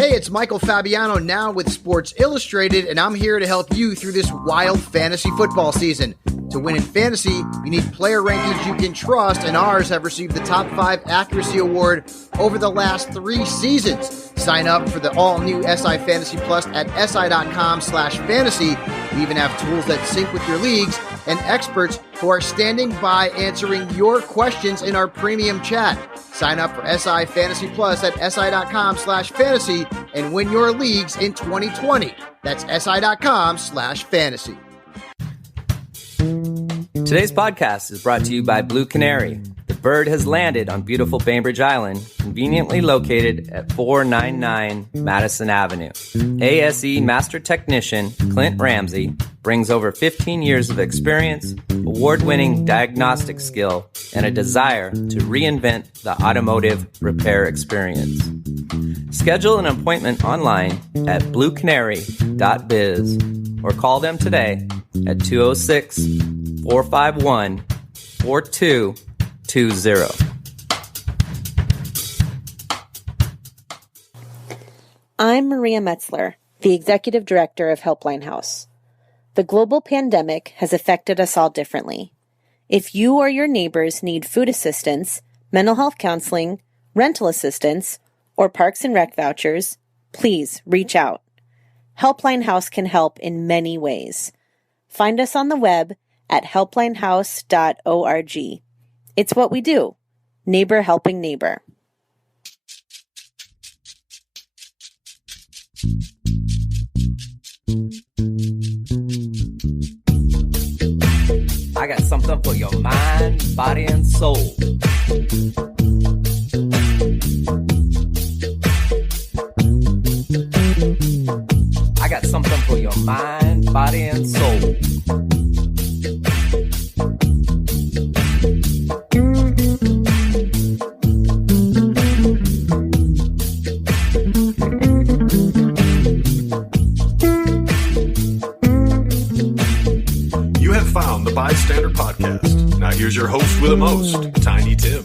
Hey, it's Michael Fabiano now with Sports Illustrated, and I'm here to help you through this wild fantasy football season. To win in fantasy, you need player rankings you can trust, and ours have received the top 5 accuracy award over the last 3 seasons. Sign up for the all-new SI Fantasy Plus at si.com/fantasy. We even have tools that sync with your leagues and experts who are standing by answering your questions in our premium chat. Sign up for SI Fantasy Plus at si.com/fantasy and win your leagues in 2020. That's si.com/fantasy. Today's podcast is brought to you by Blue Canary. The bird has landed on beautiful Bainbridge Island, conveniently located at 499 Madison Avenue. ASE Master Technician Clint Ramsey brings over 15 years of experience, award-winning diagnostic skill, and a desire to reinvent the automotive repair experience. Schedule an appointment online at bluecanary.biz or call them today at 206-451-4220. I'm Maria Metzler, the Executive Director of Helpline House. The global pandemic has affected us all differently. If you or your neighbors need food assistance, mental health counseling, rental assistance, or Parks and Rec vouchers, please reach out. Helpline House can help in many ways. Find us on the web at helplinehouse.org. It's what we do. Neighbor helping neighbor. I got something for your mind, body, and soul. I got something for your mind, body, and soul. You have found the B.I.STANDER Podcast. Now here's your host with the most, Tiny Tim.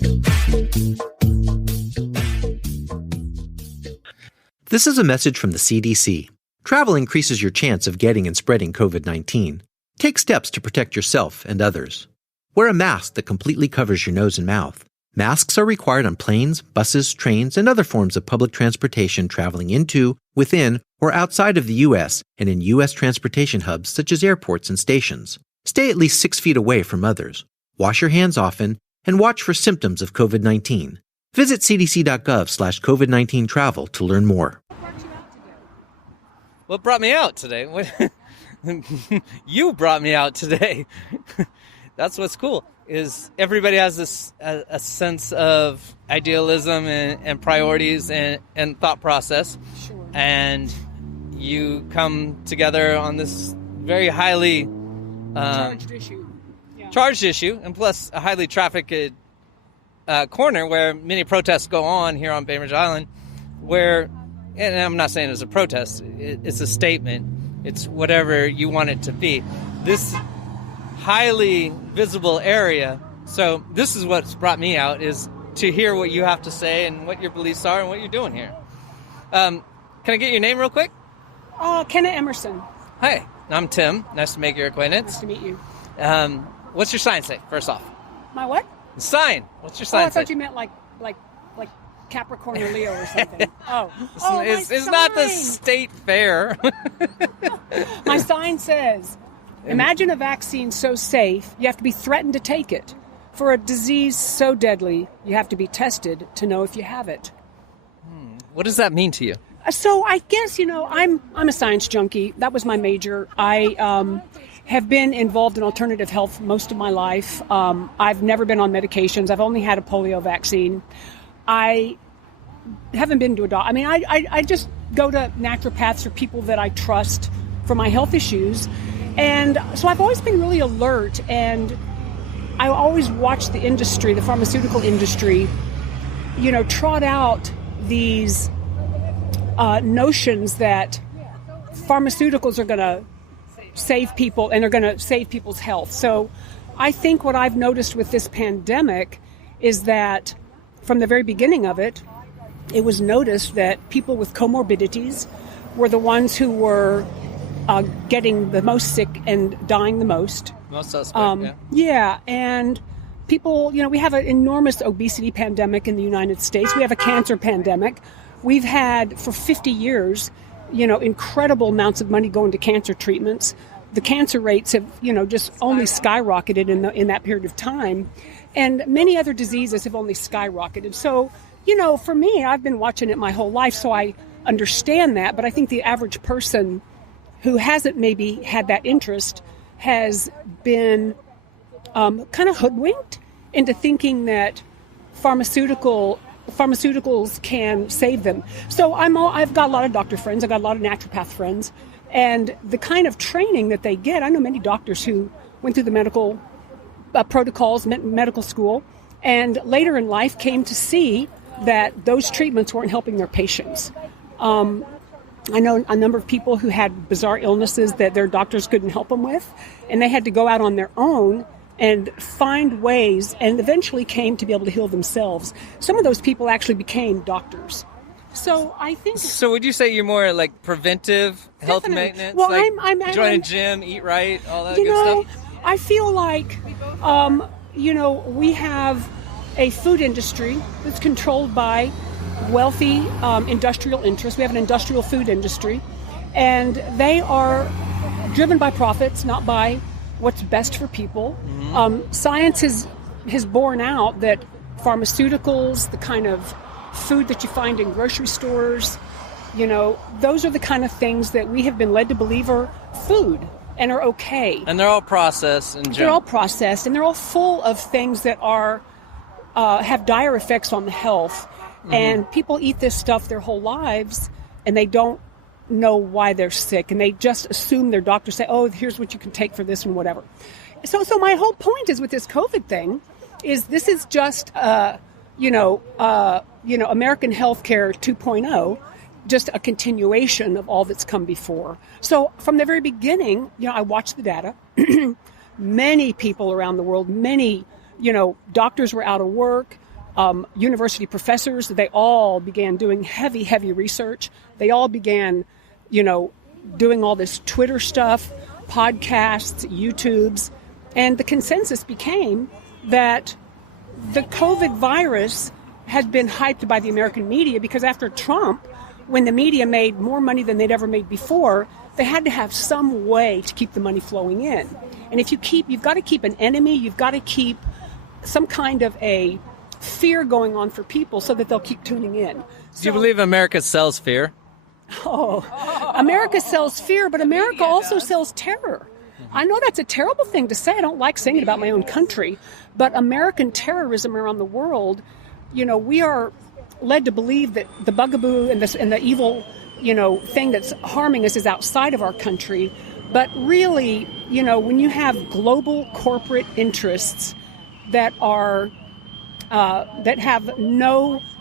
This is a message from the CDC. Travel increases your chance of getting and spreading COVID-19. Take steps to protect yourself and others. Wear a mask that completely covers your nose and mouth. Masks are required on planes, buses, trains, and other forms of public transportation traveling into, within, or outside of the U.S. and in U.S. transportation hubs such as airports and stations. Stay at least 6 feet away from others. Wash your hands often and watch for symptoms of COVID-19. Visit cdc.gov/COVID-19 travel to learn more. What brought me out today? You brought me out today. That's what's cool, is everybody has this a sense of idealism and priorities and thought process. Sure. And you come together on this very highly charged issue, and plus a highly trafficked corner where many protests go on here on Bainbridge Island, where, and I'm not saying it's a protest, it's a statement, it's whatever you want it to be, this highly visible area. So this is what's brought me out, is to hear what you have to say and what your beliefs are and what you're doing here. Can I get your name real quick? Kenna Emerson. Hi, I'm Tim. Nice to make your acquaintance. Nice to meet you. What's your sign say, first off? My what? Sign. What's your sign say? I thought you meant like Capricorn or Leo or something. It's not the state fair. My sign says, imagine a vaccine so safe, you have to be threatened to take it. For a disease so deadly, you have to be tested to know if you have it. What does that mean to you? So I guess, I'm a science junkie. That was my major. I have been involved in alternative health most of my life. I've never been on medications. I've only had a polio vaccine. I haven't been to a doctor. I mean, I just go to naturopaths or people that I trust for my health issues. And so I've always been really alert, and I always watch the industry, the pharmaceutical industry, trot out these notions that pharmaceuticals are going to save people and are going to save people's health. So I think what I've noticed with this pandemic is that from the very beginning of it, it was noticed that people with comorbidities were the ones who were getting the most sick and dying the most. Most suspect, Yeah, and people, we have an enormous obesity pandemic in the United States. We have a cancer pandemic. We've had, for 50 years, incredible amounts of money going to cancer treatments. The cancer rates have, just only skyrocketed in that period of time. And many other diseases have only skyrocketed. So, for me, I've been watching it my whole life, so I understand that. But I think the average person who hasn't maybe had that interest has been kind of hoodwinked into thinking that pharmaceuticals can save them. So I've got a lot of doctor friends, I've got a lot of naturopath friends, and the kind of training that they get, I know many doctors who went through the medical protocols, medical school, and later in life came to see that those treatments weren't helping their patients. I know a number of people who had bizarre illnesses that their doctors couldn't help them with, and they had to go out on their own and find ways, and eventually came to be able to heal themselves. Some of those people actually became doctors. So I think... So would you say you're more like preventive health maintenance? Well, like I'm join a gym, eat right, all that good stuff? I feel like, we have a food industry that's controlled by wealthy industrial interests. We have an industrial food industry, and they are driven by profits, not by what's best for people. Mm-hmm. Science has borne out that pharmaceuticals, the kind of food that you find in grocery stores, those are the kind of things that we have been led to believe are food and are okay. And they're all processed. They're all processed, and they're all full of things that are have dire effects on the health. Mm-hmm. And people eat this stuff their whole lives, and they don't know why they're sick, and they just assume their doctors say, oh, here's what you can take for this and whatever. So my whole point is with this COVID thing is this is just, American healthcare 2.0, just a continuation of all that's come before. So from the very beginning, I watched the data. Many people around the world, doctors were out of work. University professors, they all began doing heavy research. They all began, doing all this Twitter stuff, podcasts, YouTubes. And the consensus became that the COVID virus had been hyped by the American media because after Trump, when the media made more money than they'd ever made before, they had to have some way to keep the money flowing in. And you've got to keep an enemy, you've got to keep some kind of a fear going on for people so that they'll keep tuning in. Do you believe America sells fear? Oh, America sells fear, but America also sells terror. I know that's a terrible thing to say. I don't like saying it about my own country, but American terrorism around the world, we are led to believe that the bugaboo and the evil, thing that's harming us is outside of our country. But really, when you have global corporate interests that are that have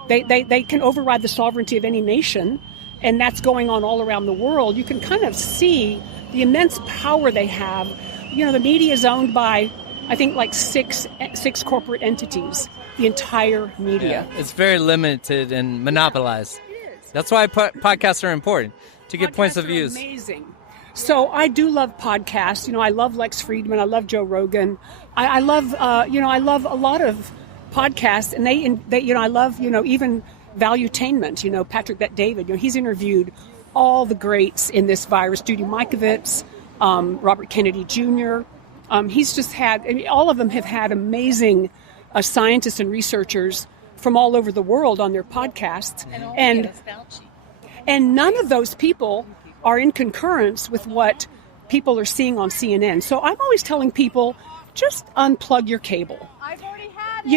they can override the sovereignty of any nation, and that's going on all around the world, you can kind of see the immense power they have. The media is owned by, I think, like six corporate entities, the entire media. Yeah, it's very limited and monopolized. That's why podcasts are important, to get points of views. Amazing. So I do love podcasts. I love Lex Friedman. I love Joe Rogan. I love, I love a lot of podcasts, and they I love, even Valuetainment, Patrick Bet-David, he's interviewed all the greats in this virus, Judy Mikovits, Robert Kennedy Jr. He's just had, all of them have had amazing scientists and researchers from all over the world on their podcasts. And none of those people are in concurrence with what people are seeing on CNN. So I'm always telling people, just unplug your cable. I've already had it.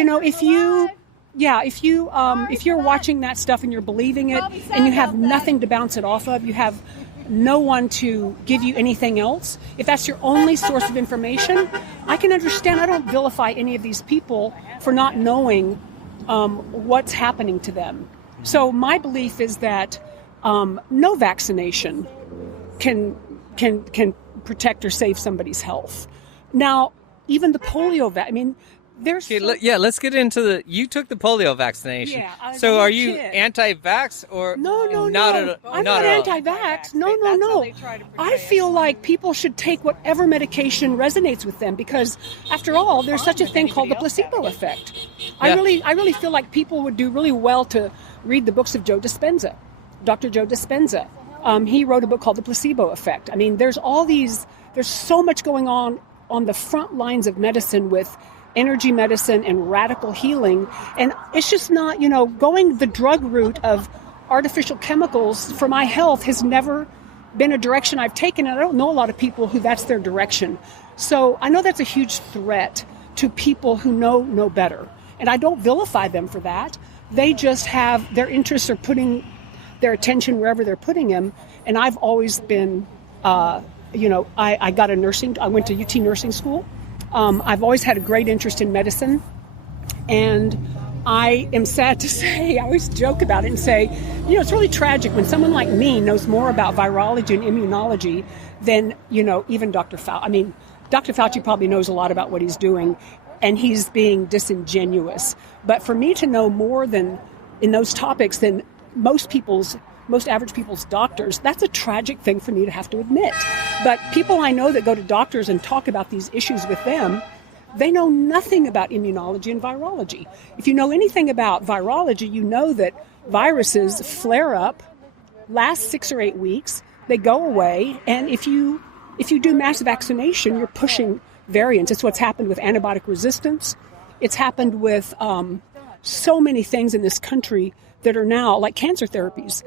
If you're watching that stuff and you're believing it and you have nothing to bounce it off of, you have no one to give you anything else, if that's your only source of information, I can understand. I don't vilify any of these people for not knowing what's happening to them. So my belief is that no vaccination can protect or save somebody's health. Now, even the polio There's let's get into you took the polio vaccination. Yeah, so are you anti-vax or No. I'm not at all? anti-vax. No. I feel like people should take whatever medication resonates with them because, after all, there's such a thing called the placebo effect. Yeah. I really feel like people would do really well to read the books of Joe Dispenza, Dr. Joe Dispenza. He wrote a book called The Placebo Effect. I mean, there's so much going on the front lines of medicine with energy medicine and radical healing. And it's just not, going the drug route of artificial chemicals for my health has never been a direction I've taken. And I don't know a lot of people who that's their direction. So I know that's a huge threat to people who know better. And I don't vilify them for that. They just have their interests are putting their attention wherever they're putting them. And I've always been, I went to UT nursing school. I've always had a great interest in medicine, and I am sad to say, I always joke about it and say, it's really tragic when someone like me knows more about virology and immunology than, even Dr. Fauci. I mean, Dr. Fauci probably knows a lot about what he's doing, and he's being disingenuous. But for me to know more than in those topics than most average people's doctors, that's a tragic thing for me to have to admit. But people I know that go to doctors and talk about these issues with them, they know nothing about immunology and virology. If you know anything about virology, you know that viruses flare up, last 6 or 8 weeks, they go away, and if you do mass vaccination, you're pushing variants. It's what's happened with antibiotic resistance. It's happened with so many things in this country that are now like cancer therapies.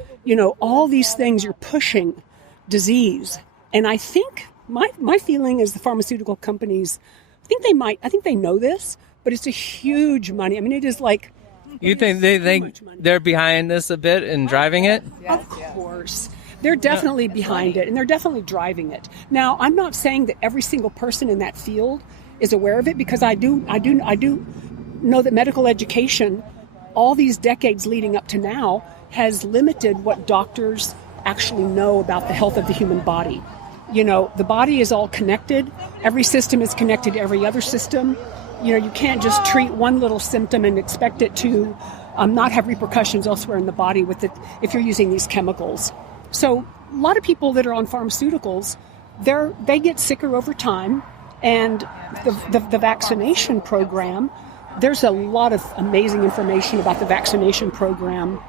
All these things, you're pushing disease. And I think my feeling is the pharmaceutical companies, I think they know this, but it's a huge money. I mean, it is like... You think they're behind this a bit and driving it? Of course. They're definitely behind it, and they're definitely driving it. Now, I'm not saying that every single person in that field is aware of it, because I do know that medical education, all these decades leading up to now, has limited what doctors actually know about the health of the human body. The body is all connected. Every system is connected to every other system. You can't just treat one little symptom and expect it to not have repercussions elsewhere in the body with it if you're using these chemicals. So a lot of people that are on pharmaceuticals, they get sicker over time. And the vaccination program, there's a lot of amazing information about the vaccination program.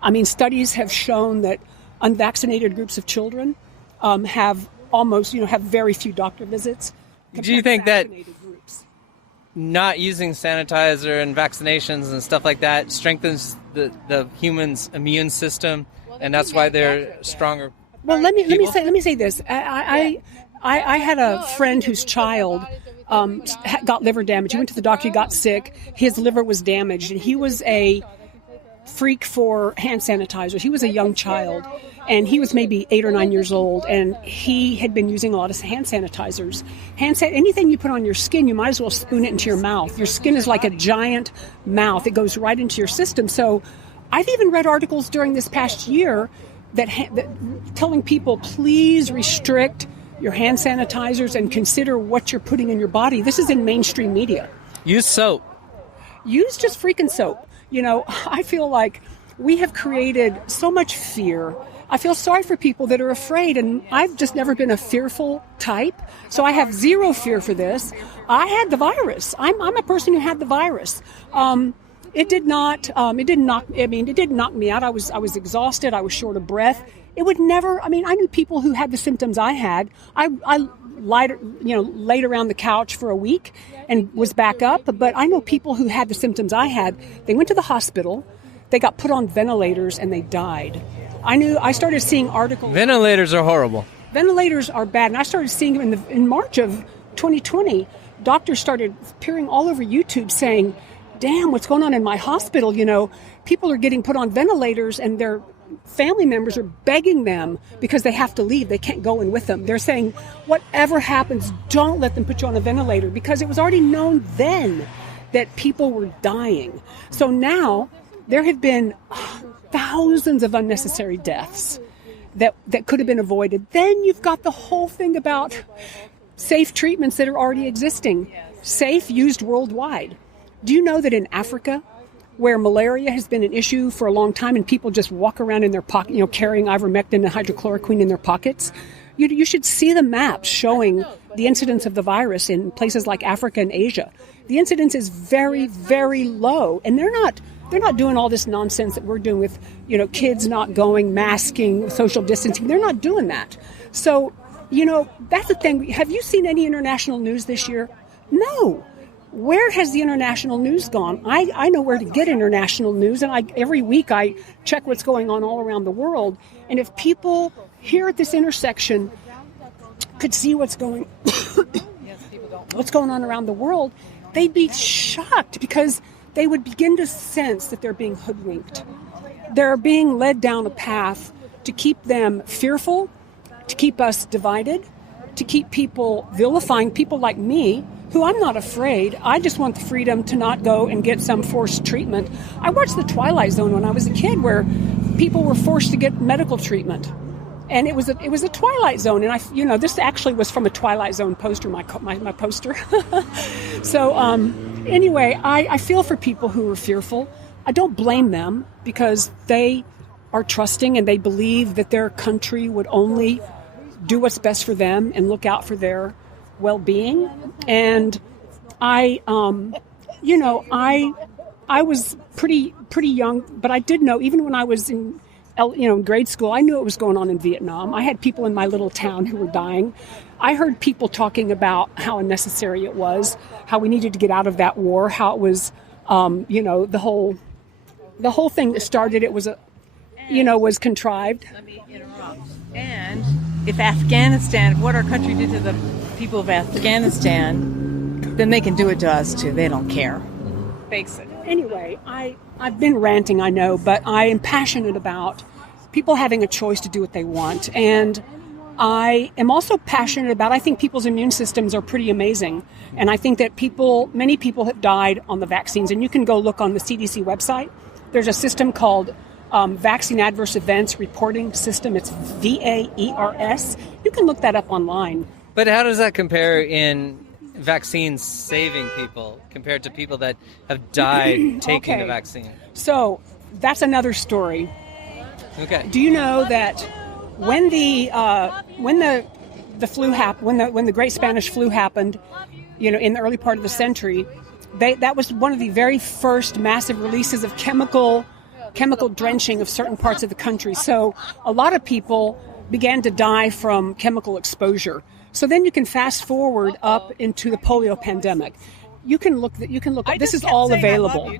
I mean, studies have shown that unvaccinated groups of children have very few doctor visits. Do you think that not using sanitizer and vaccinations and stuff like that strengthens the human's immune system, and that's why they're stronger? Well, let me say this. I had a friend whose child got liver damage. He went to the doctor. He got sick. His liver was damaged, and he was a freak for hand sanitizers. He was a young child, and he was maybe 8 or 9 years old, and he had been using a lot of hand sanitizers. Anything you put on your skin, you might as well spoon it into your mouth. Your skin is like a giant mouth. It goes right into your system. So I've even read articles during this past year that telling people, please restrict your hand sanitizers and consider what you're putting in your body. This is in mainstream media. Use soap. Use just freaking soap. I feel like we have created so much fear. I feel sorry for people that are afraid, and I've just never been a fearful type, so I have zero fear for this. I had the virus. I'm a person who had the virus. It didn't knock me out. I was exhausted. I was short of breath. It would never. I knew people who had the symptoms I had. I laid around the couch for a week and was back up. But I know people who had the symptoms I had. They went to the hospital. They got put on ventilators and they died. I started seeing articles. Ventilators are horrible. Ventilators are bad, and I started seeing them in March of 2020. Doctors started appearing all over YouTube saying, "Damn, what's going on in my hospital? People are getting put on ventilators, and their family members are begging them because they have to leave. They can't go in with them. They're saying, whatever happens, don't let them put you on a ventilator, because it was already known then that people were dying. So now there have been thousands of unnecessary deaths that could have been avoided. Then you've got the whole thing about safe treatments that are already existing. safe, used worldwide. Do you know that in Africa, where malaria has been an issue for a long time and people just walk around in their pocket, carrying ivermectin and hydrochloroquine in their pockets, you should see the maps showing the incidence of the virus in places like Africa and Asia. The incidence is very, very low, and they're not doing all this nonsense that we're doing with, kids not going, masking, social distancing. They're not doing that. So, that's the thing. Have you seen any international news this year? No. Where has the international news gone? I know where to get international news, and every week I check what's going on all around the world. And if people here at this intersection could see what's going on around the world, they'd be shocked, because they would begin to sense that they're being hoodwinked. They're being led down a path to keep them fearful, to keep us divided, to keep people vilifying people like me, who I'm not afraid. I just want the freedom to not go and get some forced treatment. I watched The Twilight Zone when I was a kid, where people were forced to get medical treatment. And it was a Twilight Zone. And this actually was from a Twilight Zone poster, my poster. So anyway, I feel for people who are fearful. I don't blame them, because they are trusting and they believe that their country would only do what's best for them and look out for their well-being. And I was pretty young, but I did know, even when I was in grade school, I knew what was going on in Vietnam. I had people in my little town who were dying. I heard people talking about how unnecessary it was, how we needed to get out of that war, how it was, the whole thing that started it was was contrived. Let me interrupt. And if what our country did to the people of Afghanistan, then they can do it to us too. They don't care. Face it. Anyway, I've been ranting, I know, but I am passionate about people having a choice to do what they want. And I am also passionate about, I think people's immune systems are pretty amazing. And I think that many people have died on the vaccines. And you can go look on the CDC website. There's a system called Vaccine Adverse Events Reporting System. It's VAERS. You can look that up online. But how does that compare in vaccines saving people compared to people that have died taking the vaccine? So that's another story. Okay. Do you know that when the flu happened, when the Great Spanish Flu happened, in the early part of the century, that was one of the very first massive releases of chemical drenching of certain parts of the country. So a lot of people began to die from chemical exposure. So then you can fast forward up into the polio pandemic. You can look. This is all available.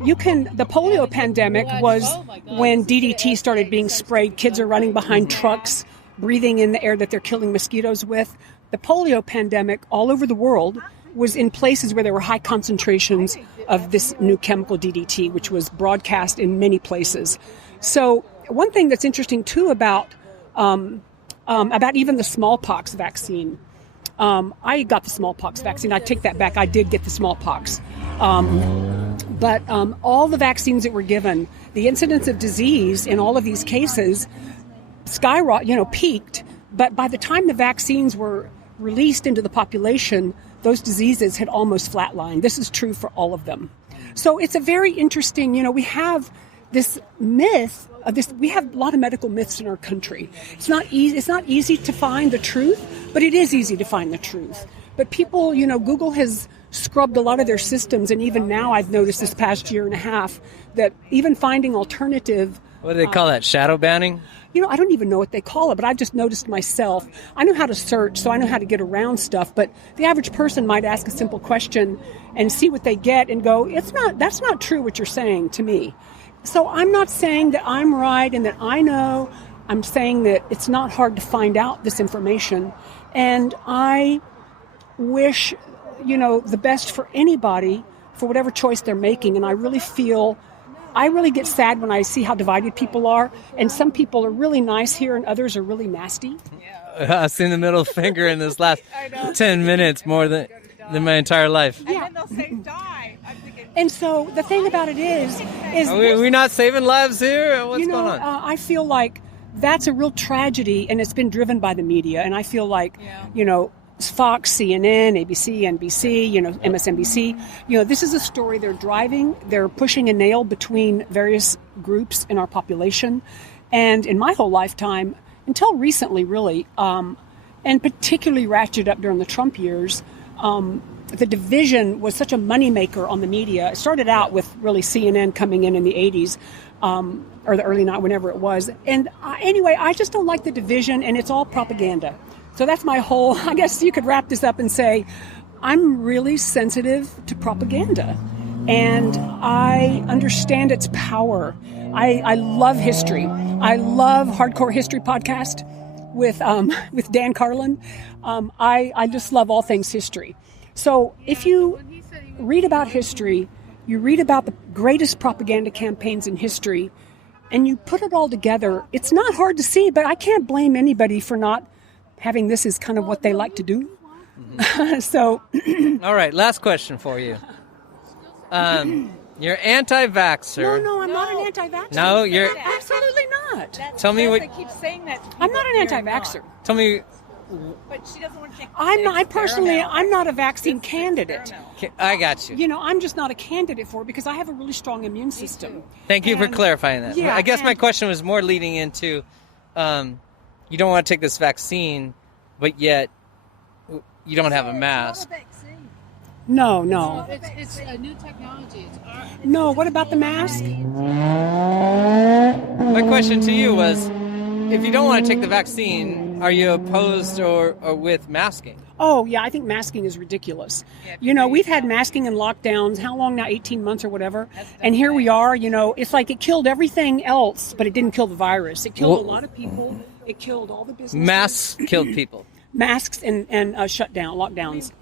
The polio pandemic was when DDT started being sprayed. Kids are running behind trucks, breathing in the air that they're killing mosquitoes with. The polio pandemic all over the world was in places where there were high concentrations of this new chemical DDT, which was broadcast in many places. So one thing that's interesting too about even the smallpox vaccine. I got the smallpox vaccine. I take that back. I did get the smallpox. But all the vaccines that were given, the incidence of disease in all of these cases peaked. But by the time the vaccines were released into the population, those diseases had almost flatlined. This is true for all of them. So it's a very interesting, we have this myth. We have a lot of medical myths in our country. It's not easy to find the truth, but it is easy to find the truth. But people, Google has scrubbed a lot of their systems, and even now I've noticed this past year and a half that even finding alternative... What do they call that, shadow banning? I don't even know what they call it, but I've just noticed myself. I know how to search, so I know how to get around stuff, but the average person might ask a simple question and see what they get and go, that's not true what you're saying to me. So I'm not saying that I'm right and that I know. I'm saying that it's not hard to find out this information. And I wish, the best for anybody for whatever choice they're making. And I really get sad when I see how divided people are. And some people are really nice here and others are really nasty. I've seen the middle finger in this last 10 minutes more than my entire life. Yeah. And then they'll say die. I'm thinking, and so the thing about it is are we not saving lives here? What's going on? I feel like that's a real tragedy, and it's been driven by the media. And I feel like, Fox, CNN, ABC, NBC, MSNBC. This is a story they're driving. They're pushing a nail between various groups in our population. And in my whole lifetime, until recently, really, and particularly ratcheted up during the Trump years, the division was such a moneymaker on the media. It started out with really CNN coming in the 80s, or the early 90s, whenever it was. And anyway, I just don't like the division, and it's all propaganda. So that's my whole, I guess you could wrap this up and say, I'm really sensitive to propaganda. And I understand its power. I love history. I love Hardcore History Podcast with Dan Carlin. I just love all things history. So if you read about history, you read about the greatest propaganda campaigns in history, and you put it all together, it's not hard to see, but I can't blame anybody for not having this as kind of what they like to do. Mm-hmm. So, all right, last question for you. You're anti-vaxxer. No, I'm not an anti-vaxxer. No, you're absolutely not. Tell me what. I keep saying that. I'm not an anti-vaxxer. Tell me. But she doesn't want to take. I'm not a vaccine candidate. I got you. I'm just not a candidate for it because I have a really strong immune system. Thank you for clarifying that. Yeah, I guess my question was more leading into, you don't want to take this vaccine, but yet you don't have a mask. No. It's a new technology. No, what about the mask? My question to you was, if you don't want to take the vaccine, are you opposed or with masking? Oh, yeah, I think masking is ridiculous. We've had masking and lockdowns, how long now, 18 months or whatever, and here we are, it's like it killed everything else, but it didn't kill the virus. It killed a lot of people. It killed all the businesses. Masks killed people. Masks and lockdowns.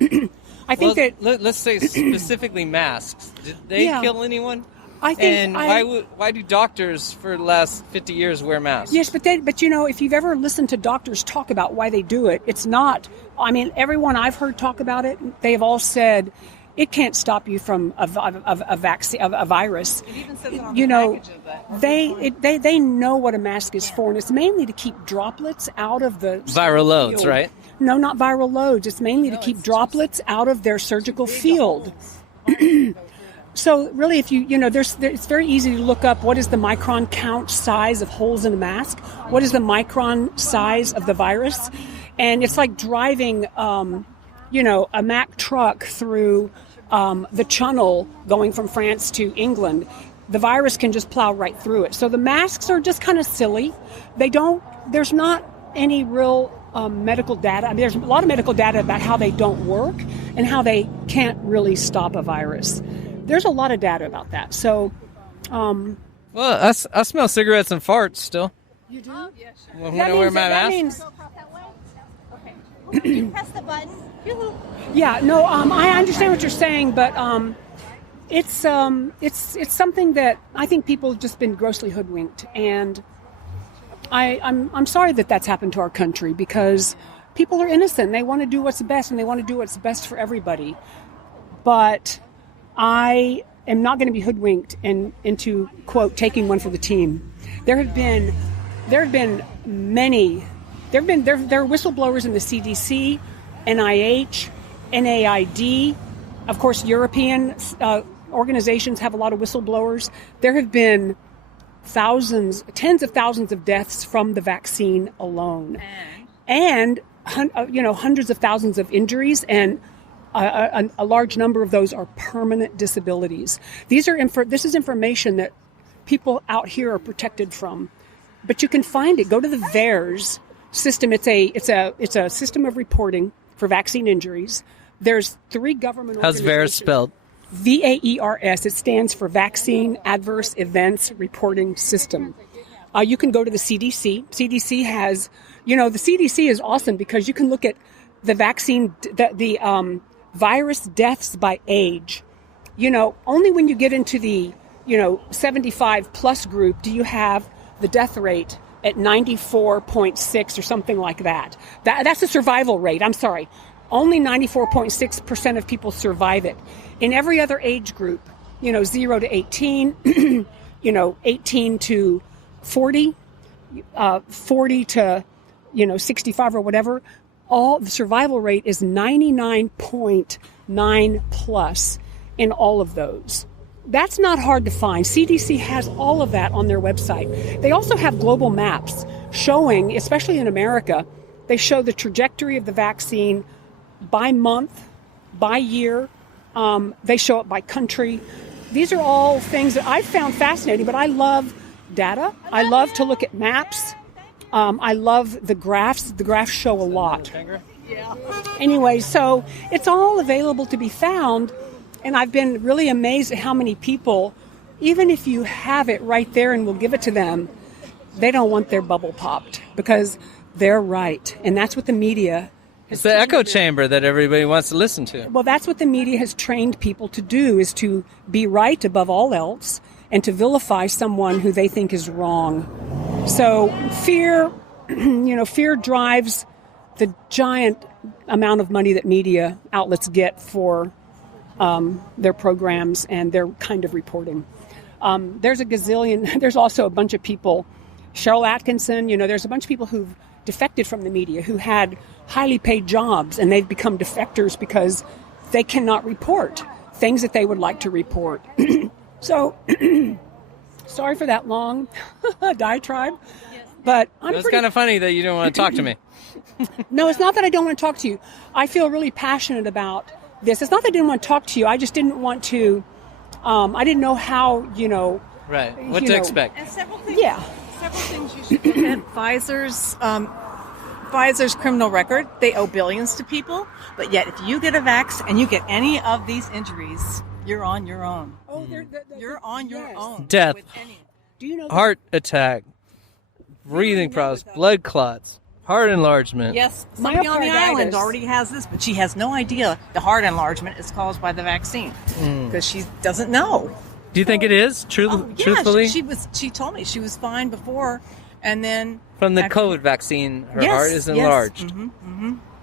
I think let's say specifically masks. Did they kill anyone? I think. And why do doctors for the last 50 years wear masks? Yes, but if you've ever listened to doctors talk about why they do it, it's not. I mean, everyone I've heard talk about it, they have all said it can't stop you from a vaccine, a virus. It even says it on the package of that. They know what a mask is for, and it's mainly to keep droplets out of the viral loads, right? No, not viral loads. It's mainly to keep droplets out of their surgical field. So really, if it's very easy to look up what is the micron count size of holes in a mask, what is the micron size of the virus, and it's like driving, a Mack truck through the Channel going from France to England. The virus can just plow right through it. So the masks are just kind of silly. There's not any real medical data. I mean, there's a lot of medical data about how they don't work and how they can't really stop a virus. There's a lot of data about that. So, well, I smell cigarettes and farts still. You do? Yeah, sure. When I wear my mask. Okay. Press the button. Yeah, no, I understand what you're saying, but it's something that I think people have just been grossly hoodwinked, and I'm sorry that that's happened to our country because people are innocent. They want to do what's best, and they want to do what's best for everybody. But I am not going to be hoodwinked into quote taking one for the team. There are whistleblowers in the CDC, NIH, NAID. Of course, European organizations have a lot of whistleblowers. There have been tens of thousands of deaths from the vaccine alone, and hundreds of thousands of injuries, and a large number of those are permanent disabilities. This is information that people out here are protected from, but you can find it. Go to the VAERS system. It's a system of reporting for vaccine injuries. There's 3 government organizations. How's VAERS spelled? VAERS. It stands for Vaccine Adverse Events Reporting System. You can go to the CDC. CDC has, the CDC is awesome because you can look at the vaccine, the virus deaths by age. Only when you get into the, 75 plus group do you have the death rate at 94.6 or something like that. That's the survival rate. I'm sorry. Only 94.6% of people survive it. In every other age group, 0 to 18, 18 to 40, 40 to, 65 or whatever, the survival rate is 99.9 plus in all of those. That's not hard to find. CDC has all of that on their website. They also have global maps showing, especially in America, they show the trajectory of the vaccine by month, by year. They show it by country. These are all things that I found fascinating, but I love data. I love to look at maps. I love the graphs. The graphs show a lot. Anyway, so it's all available to be found. And I've been really amazed at how many people, even if you have it right there and we'll give it to them, they don't want their bubble popped because they're right. And that's what the media has It's the echo chamber that everybody wants to listen to. Well, that's what the media has trained people to do, is to be right above all else and to vilify someone who they think is wrong. So fear, fear drives the giant amount of money that media outlets get for their programs and their kind of reporting. There's also a bunch of people, Cheryl Atkinson, there's a bunch of people who've defected from the media, who had highly paid jobs, and they've become defectors because they cannot report things that they would like to report. So, sorry for that long diatribe, but It was kind of funny that you didn't want to talk to me. No, it's not that I don't want to talk to you. I feel really passionate about this. It's not that I didn't want to talk to you. I just didn't want to, I didn't know how, Right. What to expect. And several things you should look at. Pfizer's criminal record. They owe billions to people, but yet if you get a vax and you get any of these injuries, you're on your own. Oh, you're on your own. Death. With any. Do you know Heart attack, breathing problems, blood clots, heart enlargement. Yes, somebody on the Myocarditis. island already has this, but she has no idea the heart enlargement is caused by the vaccine because she doesn't know. Do you think it is? Truthfully? She told me she was fine before, and then From the COVID vaccine, her heart is enlarged.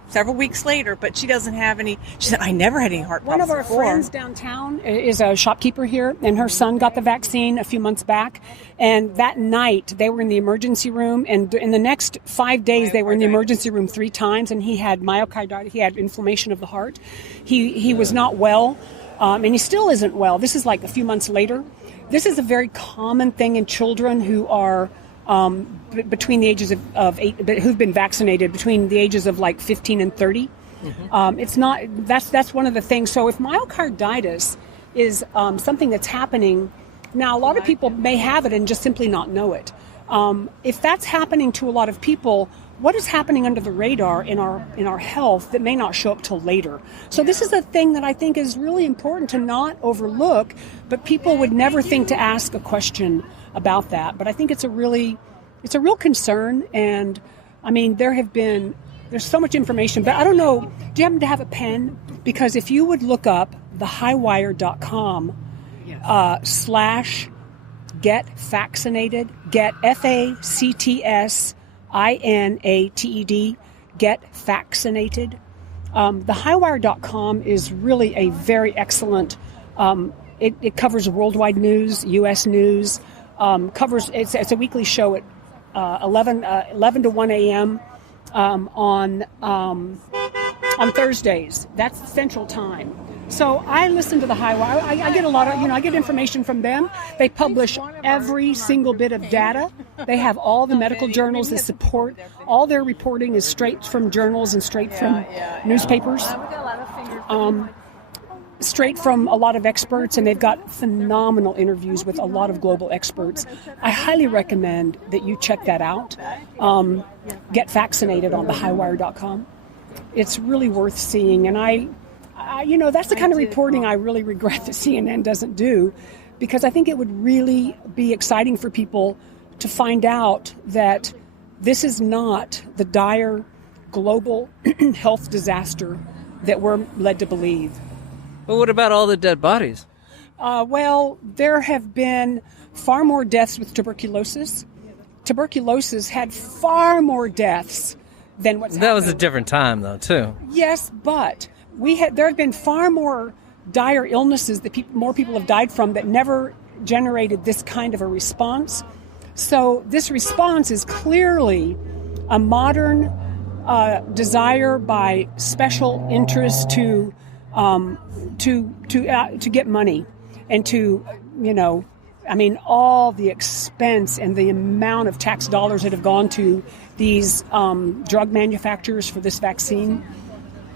Several weeks later, but she doesn't have any. She said, "I never had any heart One problems of our before." friends downtown is a shopkeeper here, and her son got the vaccine a few months back. And that night, they were in the emergency room, and in the next 5 days, they were in the emergency room 3 times, and he had myocarditis. He had inflammation of the heart. He was not well, and he still isn't well. This is like a few months later. This is a very common thing in children who are between the ages of 8, who've been vaccinated between the ages of like 15 and 30. It's not, that's one of the things. So if myocarditis is something that's happening, now a lot of people may have it and just simply not know it. If that's happening to a lot of people, what is happening under the radar in our health that may not show up till later? So this is a thing that I think is really important to not overlook, but people would never think to ask a question about that. But I think it's a real concern. And I mean, there's so much information, but I don't know, do you happen to have a pen? Because if you would look up thehighwire.com /get vaccinated, get FACTSINATED, get vaccinated. Thehighwire.com is really a very excellent, it covers worldwide news, U.S. news, it's a weekly show at 11 to 1 a.m. On Thursdays. That's Central Time. So I listen to the Highwire. I get a lot of, I get information from them. They publish every single bit of data. They have all the medical journals that support. All their reporting is straight from journals and straight from newspapers. Straight from a lot of experts, and they've got phenomenal interviews with a lot of global experts. I highly recommend that you check that out. Get vaccinated on thehighwire.com. It's really worth seeing, and I that's the kind of reporting I really regret that CNN doesn't do, because I think it would really be exciting for people to find out that this is not the dire global health disaster that we're led to believe. But what about all the dead bodies? Well, there have been far more deaths with tuberculosis. Tuberculosis had far more deaths than what's happening. That was a different time, though, too. Yes, but there have been far more dire illnesses that more people have died from that never generated this kind of a response. So this response is clearly a modern desire by special interests to get money and to, all the expense and the amount of tax dollars that have gone to these drug manufacturers for this vaccine.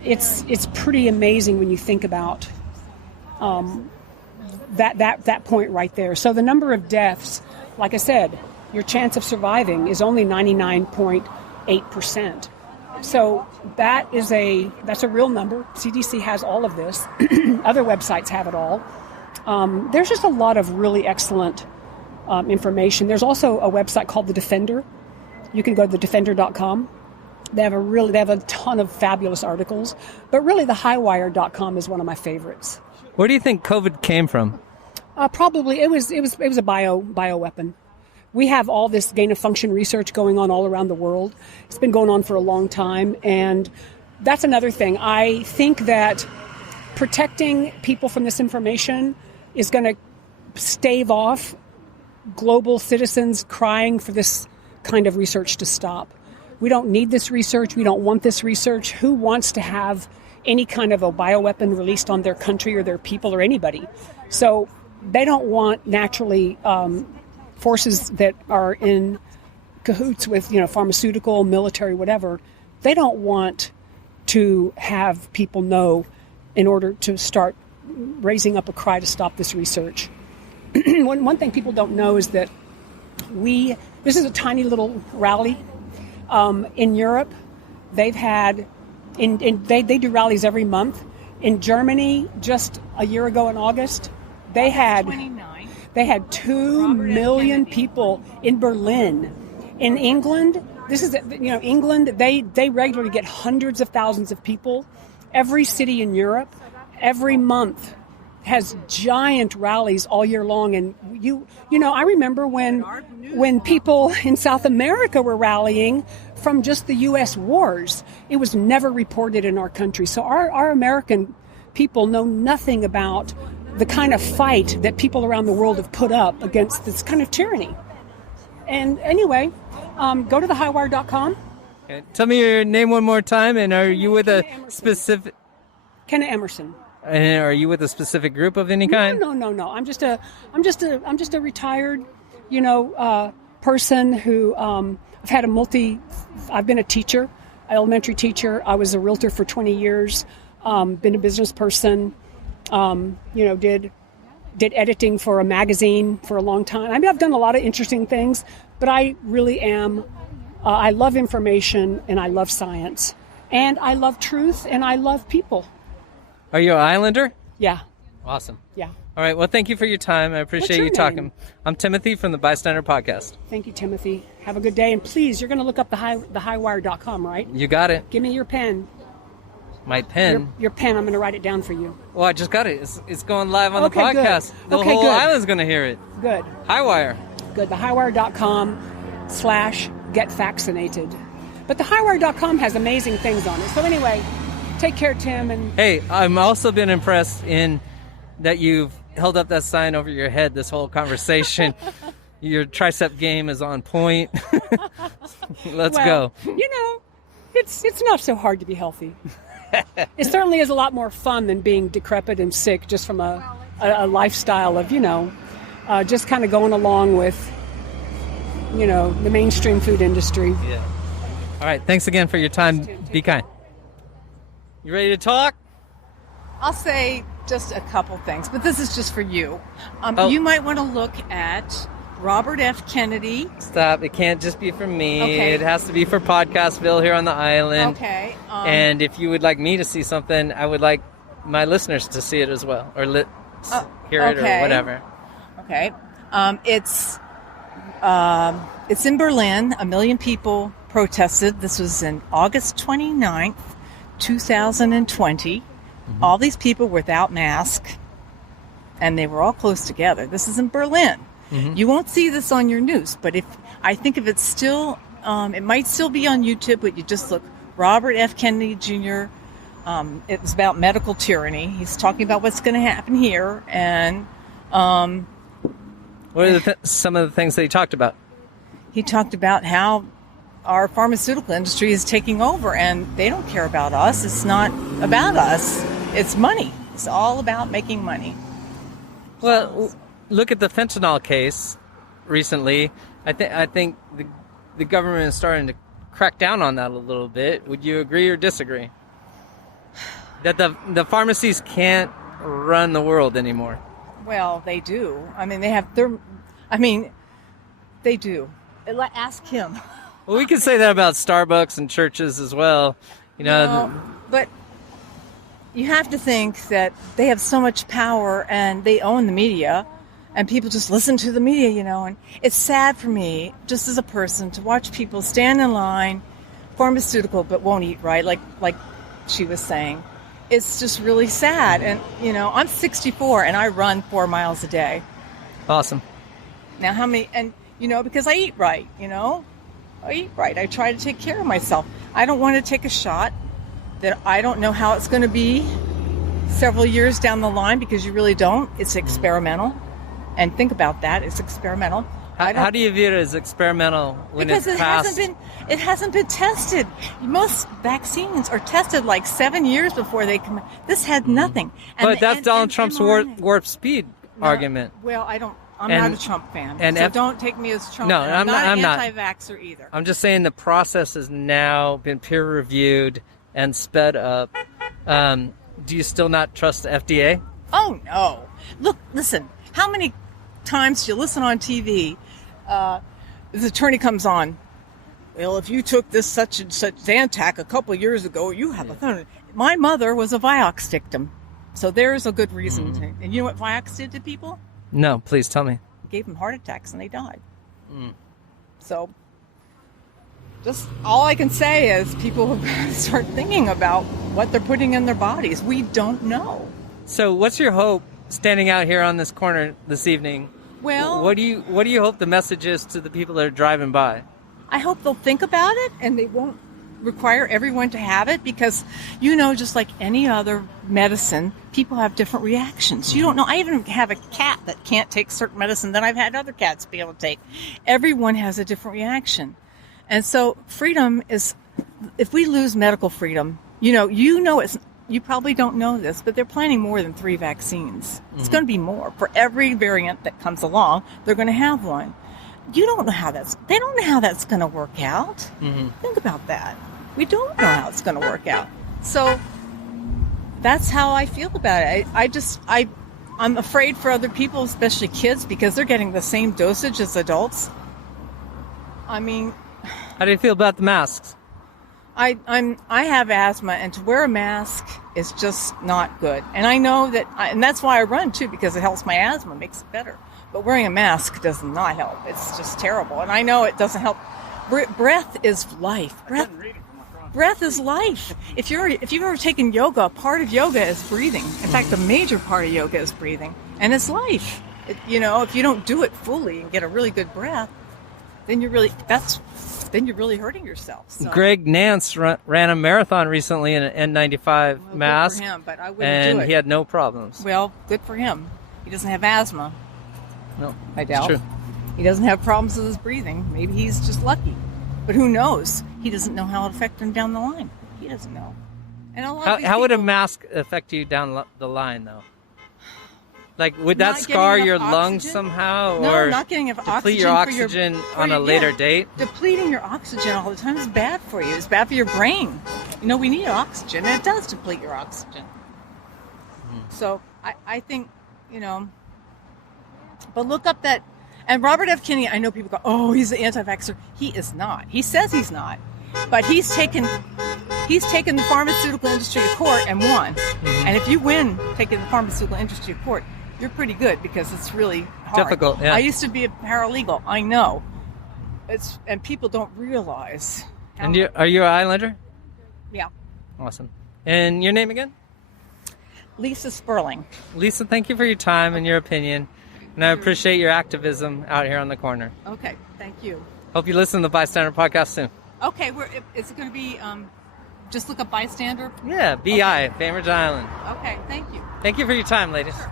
It's pretty amazing when you think about that point right there. So the number of deaths, like I said, your chance of surviving is only 99.8%. So that's a real number. CDC has all of this. Other websites have it all. There's just a lot of really excellent information. There's also a website called The Defender. You can go to thedefender.com. They have a ton of fabulous articles, but really the highwire.com is one of my favorites. Where do you think COVID came from? Probably it was a bioweapon. We have all this gain-of-function research going on all around the world. It's been going on for a long time, and that's another thing. I think that protecting people from this information is going to stave off global citizens crying for this kind of research to stop. We don't need this research. We don't want this research. Who wants to have any kind of a bioweapon released on their country or their people or anybody? So they don't want naturally forces that are in cahoots with, pharmaceutical, military, whatever. They don't want to have people know in order to start raising up a cry to stop this research. One thing people don't know is that this is a tiny little rally. In Europe, they've had, they do rallies every month. In Germany, just a year ago in August, they had 2 million people in Berlin. In England, England, they regularly get hundreds of thousands of people. Every city in Europe, every month, has giant rallies all year long. And I remember when people in South America were rallying from just the U.S. wars. It was never reported in our country. So our American people know nothing about the kind of fight that people around the world have put up against this kind of tyranny. And anyway, go to thehighwire.com. Okay. Tell me your name one more time, and are you with a specific... Kenna Emerson. And are you with a specific group of any kind? No. I'm just a retired, person who I've been a teacher, elementary teacher. I was a realtor for 20 years. Been a business person. Did editing for a magazine for a long time. I mean, I've done a lot of interesting things, but I really am. I love information and I love science, and I love truth and I love people. Are you an Islander? Yeah. Awesome. Yeah. All right. Well, thank you for your time. I appreciate you talking. I'm Timothy from the B.I.STANDER Podcast. Thank you, Timothy. Have a good day. And please, you're going to look up thehighwire.com, right? You got it. Give me your pen. My pen? Your pen. I'm going to write it down for you. Well, I just got it. It's going live on the podcast. Good. The whole island's going to hear it. Good. Highwire. Good. Thehighwire.com/getvaccinated. But thehighwire.com has amazing things on it. So anyway, take care, Tim. And hey, I'm also been impressed in that you've held up that sign over your head this whole conversation. Your tricep game is on point. Let's go. It's not so hard to be healthy. It certainly is a lot more fun than being decrepit and sick just from a lifestyle of, just kind of going along with, the mainstream food industry. Yeah. All right. Thanks again for your time. Be kind. You ready to talk? I'll say just a couple things, but this is just for you. You might want to look at Robert F. Kennedy. Stop. It can't just be for me. Okay. It has to be for Podcastville here on the island. Okay. And if you would like me to see something, I would like my listeners to see it as well, or hear it, or whatever. Okay. It's in Berlin. 1 million people protested. This was in August 29th, 2020. Mm-hmm. All these people were without masks, and they were all close together. This is in Berlin. Mm-hmm. You won't see this on your news, but it might still be on YouTube, but you just look Robert F. Kennedy Jr. It was about medical tyranny. He's talking about what's going to happen here, and what are some of the things that he talked about? He talked about how our pharmaceutical industry is taking over, and they don't care about us. It's not about us. It's money. It's all about making money. Well, look at the fentanyl case recently. I think the government is starting to crack down on that a little bit. Would you agree or disagree? That the pharmacies can't run the world anymore. Well, they do. I mean, they do. Ask him. Well, we can say that about Starbucks and churches as well. But you have to think that they have so much power and they own the media, and people just listen to the media, and it's sad for me, just as a person, to watch people stand in line, pharmaceutical, but won't eat right, like she was saying. It's just really sad. And, I'm 64 and I run 4 miles a day. Awesome. Now, how many, and, because I eat right, I eat right. I try to take care of myself. I don't want to take a shot that I don't know how it's going to be several years down the line, because you really don't. It's experimental. And think about that. It's experimental. How do you view it as experimental when because it's passed? It hasn't been tested. Most vaccines are tested like 7 years before they come. This had nothing. But that's Donald Trump's warp speed argument. Well, I'm not a Trump fan, so don't take me as Trump. No, I'm not I'm an not. anti-vaxxer either. I'm just saying the process has now been peer-reviewed and sped up. Do you still not trust the FDA? Oh, no. Look, listen, how many times do you listen on TV? The attorney comes on. Well, if you took this such and such Zantac a couple years ago, you have a thing. My mother was a Vioxx victim, so there's a good reason. And you know what Vioxx did to people? No, please tell me. It gave them heart attacks and they died. So, just all I can say is people start thinking about what they're putting in their bodies. We don't know. So, what's your hope standing out here on this corner this evening? Well, what do you hope the message is to the people that are driving by? I hope they'll think about it and they won't require everyone to have it, because just like any other medicine, people have different reactions. You don't know. I even have a cat that can't take certain medicine that I've had other cats be able to take. Everyone has a different reaction. And so freedom is, if we lose medical freedom, you probably don't know this, but they're planning more than 3 vaccines. It's going to be more. For every variant that comes along, they're going to have one. They don't know how that's going to work out. Think about that. We don't know how it's going to work out. So that's how I feel about it. I'm afraid for other people, especially kids, because they're getting the same dosage as adults. I mean, how do you feel about the masks? I have asthma, and to wear a mask is just not good. And I know that, and that's why I run too, because it helps my asthma, makes it better. But wearing a mask does not help. It's just terrible. And I know it doesn't help. Breath is life. Breath is life. If you've ever taken yoga, part of yoga is breathing. In fact, a major part of yoga is breathing, and it's life. If you don't do it fully and get a really good breath, then you're really hurting yourself. So. Greg Nance ran a marathon recently in an N95 mask, good for him, but I wouldn't and do it. He had no problems. Well, good for him. He doesn't have asthma. No, I doubt. It's true. He doesn't have problems with his breathing. Maybe he's just lucky. But who knows? He doesn't know how it affects him down the line. He doesn't know. And how would a mask affect you down the line, though? Like, would that scar your lungs somehow? No, or not getting enough deplete your oxygen on a later date? Depleting your oxygen all the time is bad for you. It's bad for your brain. We need oxygen, and it does deplete your oxygen. So I think, but look up that. And Robert F. Kennedy, I know people go, oh, he's an anti-vaxxer. He is not. He says he's not. But he's taken the pharmaceutical industry to court and won. And if you win taking the pharmaceutical industry to court, you're pretty good, because it's really hard. Difficult, yeah. I used to be a paralegal. I know. And people don't realize. And are you an Islander? Yeah. Awesome. And your name again? Lisa Sperling. Lisa, thank you for your time and your opinion. And I appreciate your activism out here on the corner. Okay, thank you. Hope you listen to the Bystander Podcast soon. Okay, is it going to be, just look up Bystander? Yeah, B.I., okay. Bainbridge Island. Okay, thank you. Thank you for your time, ladies. Sure.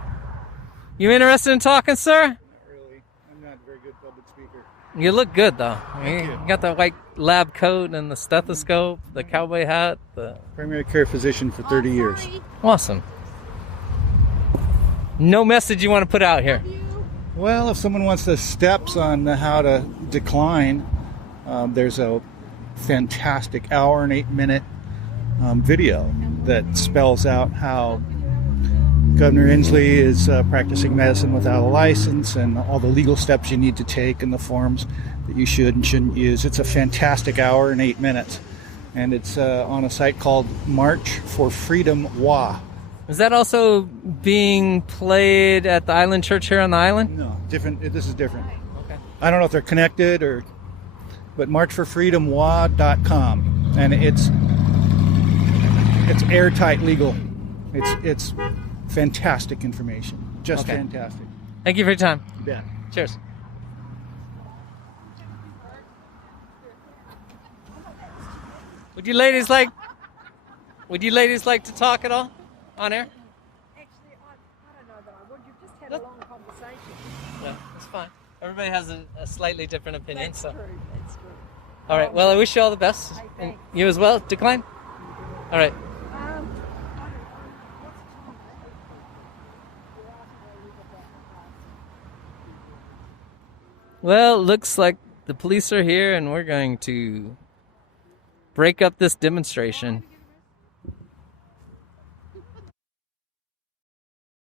You interested in talking, sir? Not really. I'm not a very good public speaker. You look good, though. Thank you. You got the white lab coat and the stethoscope, the cowboy hat. Primary care physician for 30 years. Awesome. No message you want to put out here? Well, if someone wants the steps on how to decline, there's a fantastic hour and 8-minute video that spells out how Governor Inslee is practicing medicine without a license and all the legal steps you need to take and the forms that you should and shouldn't use. It's a fantastic hour and 8 minutes, and it's on a site called March for Freedom WA. Is that also being played at the Island Church here on the island? No, different. This is different. Okay. I don't know if they're connected but marchforfreedomwa.com, and it's airtight legal. It's fantastic information. Just Okay. fantastic. Thank you for your time. Yeah. Cheers. Would you ladies like to talk at all on air? Actually, I don't know that I would. You've just had a long conversation. No, it's fine. Everybody has a slightly different opinion. That's so. true. That's true. All right. Well, I wish you all the best. Hey, And thanks. you as well. Decline. All right. Well, looks like the police are here, and we're going to break up this demonstration.